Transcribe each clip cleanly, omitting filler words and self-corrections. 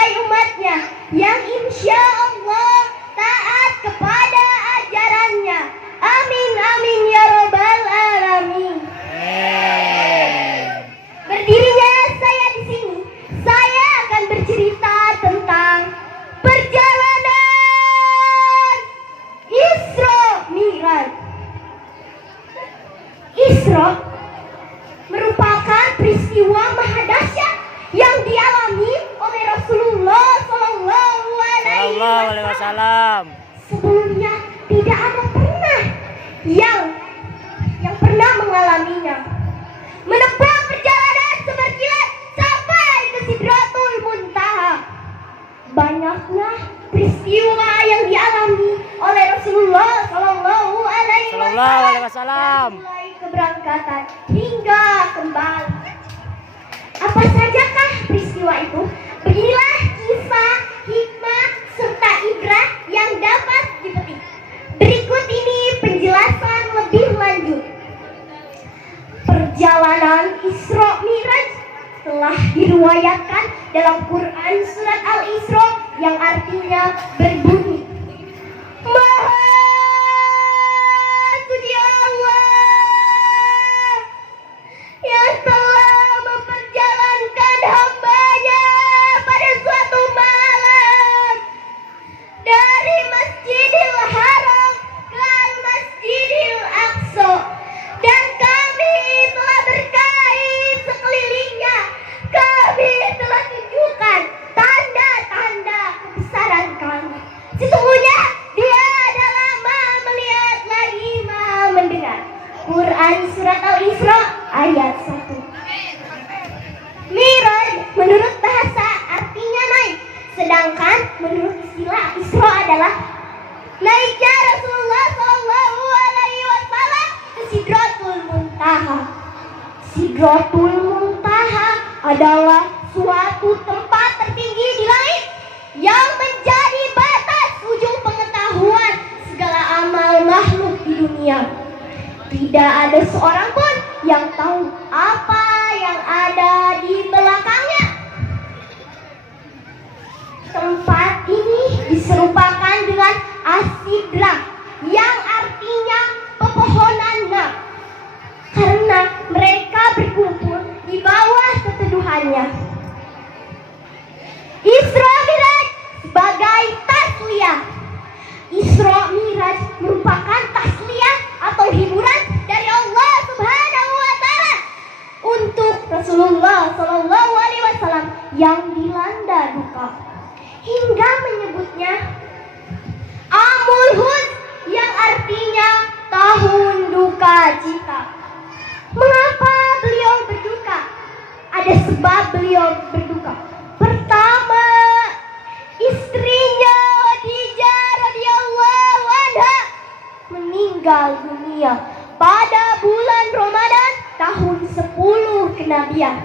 sebagai umatnya yang insya Allah taat kepada ajarannya. Amin amin ya robbal alamin. Berdirinya saya di sini, saya akan bercerita tentang perjalanan Isra Mi'raj. Isra merupakan peristiwa maha dahsyat yang dialami oleh Rasulullah Sallallahu Alaihi Wasallam. Sebelumnya tidak ada pernah yang pernah mengalaminya. Menempuh perjalanan seberkilat sampai ke Sidratul Muntaha. Banyaknya peristiwa yang dialami oleh Rasulullah Sallallahu Alaihi Wasallam. Mulai keberangkatan hingga kembali. Apa sajakah peristiwa itu? Beginilah kisah, hikmah, serta ibrah yang dapat dipetik. Berikut ini penjelasan lebih lanjut. Perjalanan Isra Mi'raj telah diriwayatkan dalam Quran surat Al-Isra yang artinya berbunyi, Maha Suci Allah yang telah memperjalankan hambanya pada suatu malam dari Masjidil Haram ke Al-Masjidil Aqsa, dan kami telah berkahi sekelilingnya. Kami telah tunjukkan tanda-tanda kebesaran kami. Sesungguhnya dia adalah Maha melihat lagi Maha mendengar. Quran surat Al-Isra ayat 1. Mi'raj menurut bahasa artinya naik, sedangkan menurut istilah Isra adalah naiknya Rasulullah Sallallahu Alaihi Wasallam ke Sidratul Muntaha. Sidratul Muntaha adalah suatu tempat tertinggi di langit yang menjadi batas ujung pengetahuan segala amal makhluk di dunia. Tidak ada seorang pun yang tahu apa yang ada di belakangnya. Tempat ini diserupakan dengan As-Sidrah yang artinya pepohonan nak, karena mereka berkumpul di bawah keteduhannya. Isra Mi'raj sebagai tasliyah. Isra Mi'raj merupakan tasliyah atau hiburan dari Allah Subhanahu wa Ta'ala untuk Rasulullah Sallallahu Alaihi Wasallam yang dilanda duka, hingga menyebutnya Amul Huzn yang artinya tahun duka cita. Mengapa beliau berduka? Ada sebab beliau berduka. Pertama, istrinya Khadijah radhiyallahu anha meninggal dunia pada bulan Ramadan tahun 10 kenabian.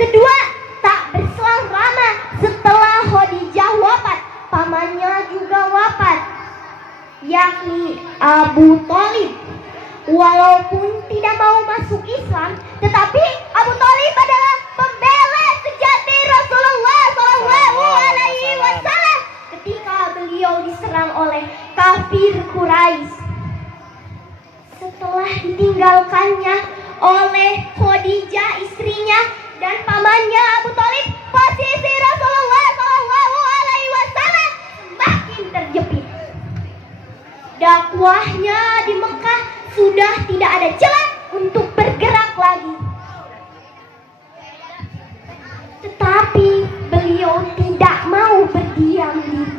Kedua, tak berselang lama setelah Khadijah wafat, pamannya juga wafat, yakni Abu Thalib. Walaupun tidak mau masuk Islam, tetapi Abu Thalib adalah pembela sejati Rasulullah Sallallahu Alaihi Wasallam ketika beliau diserang oleh kafir Quraisy. Setelah ditinggalkannya oleh Khadijah istrinya dan pamannya Abu Thalib, posisi Rasulullah Sallallahu Alaihi Wasallam semakin terjepit. Dakwahnya di Mekah sudah tidak ada celah untuk bergerak lagi. Tetapi beliau tidak mau berdiam diri.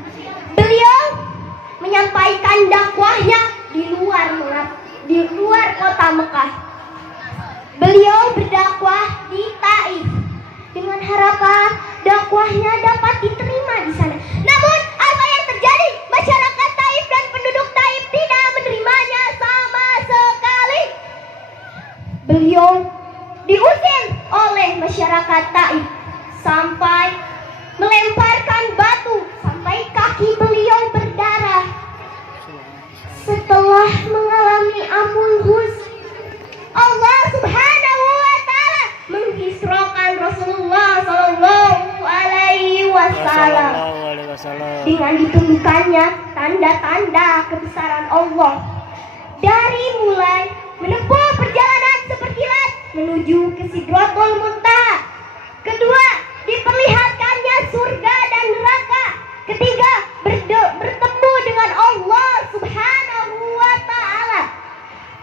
Beliau menyampaikan dakwahnya di luar kota Mekah. Beliau berdakwah di Taif dengan harapan dakwahnya dapat diterima di sana. Namun apa yang terjadi? Masyarakat Taif dan penduduk Taif tidak menerimanya sama sekali. Beliau diusir oleh masyarakat Taif sampai melemparkan batu sampai kaki beliau berdarah. Setelah mengalami Amul Huzn, Allah Subhanahu wa Ta'ala menghisrokan Rasulullah Sallallahu Alaihi Wasallam. dengan ditunjukkannya tanda-tanda kebesaran Allah. Dari mulai menempuh perjalanan seperti kilat menuju ke Sidratul Muntaha. Kedua, diperlihatkannya surga dan neraka. Ketiga, bertemu dengan Allah Subhanahu wa Ta'ala.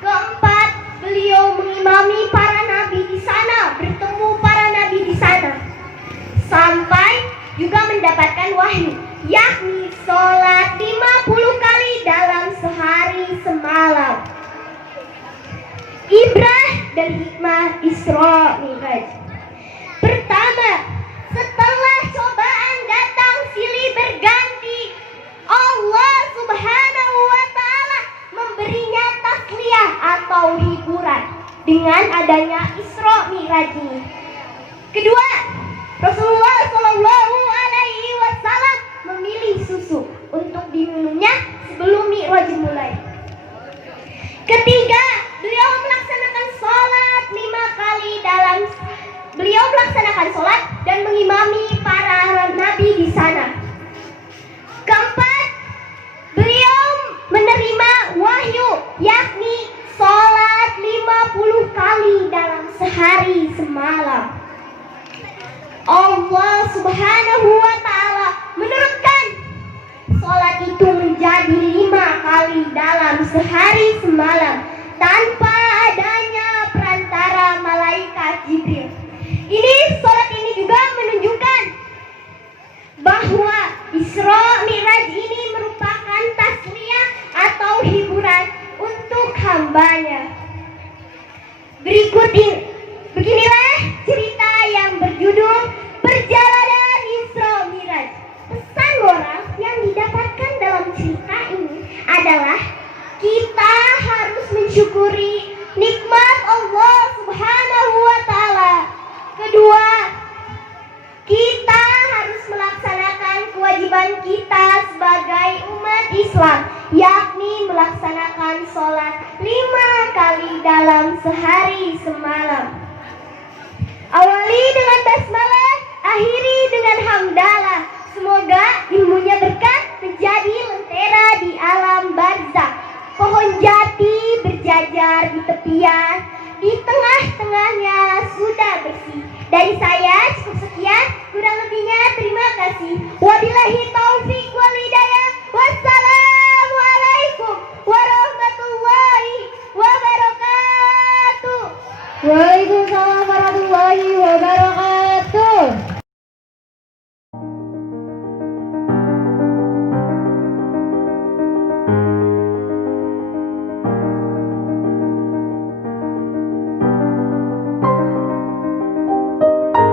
Keempat, beliau mengimami para nabi di sana, bertemu para nabi di sana. Sampai juga mendapatkan wahyu, yakni sholat 50 kali dalam sehari semalam. Ibrah dan hikmah Isra Mi'raj. Pertama, setelah cobaan datang silih berganti, Allah Subhanahu wa Ta'ala memberinya tasliyah atau hiburan dengan adanya Isra Mi'raj ini. Kedua, Rasulullah Shallallahu Alaihi Wasallam memilih susu untuk diminumnya sebelum Mi'raj dimulai. Ketiga, beliau melaksanakan sholat dan mengimami para nabi di sana. Keempat, beliau menerima wahyu, yakni sholat 50 kali dalam sehari semalam. Allah Subhanahu wa Ta'ala menurunkan sholat itu menjadi 5 kali dalam sehari semalam tanpa adanya perantara malaikat Jibril. Sholat ini juga menunjukkan bahwa Isra Mi'raj ini merupakan tasliyah atau hiburan untuk hambanya. Beginilah cerita yang berjudul Perjalanan Isra Mi'raj. Pesan moral yang didapatkan dalam cerita ini adalah kita harus mensyukuri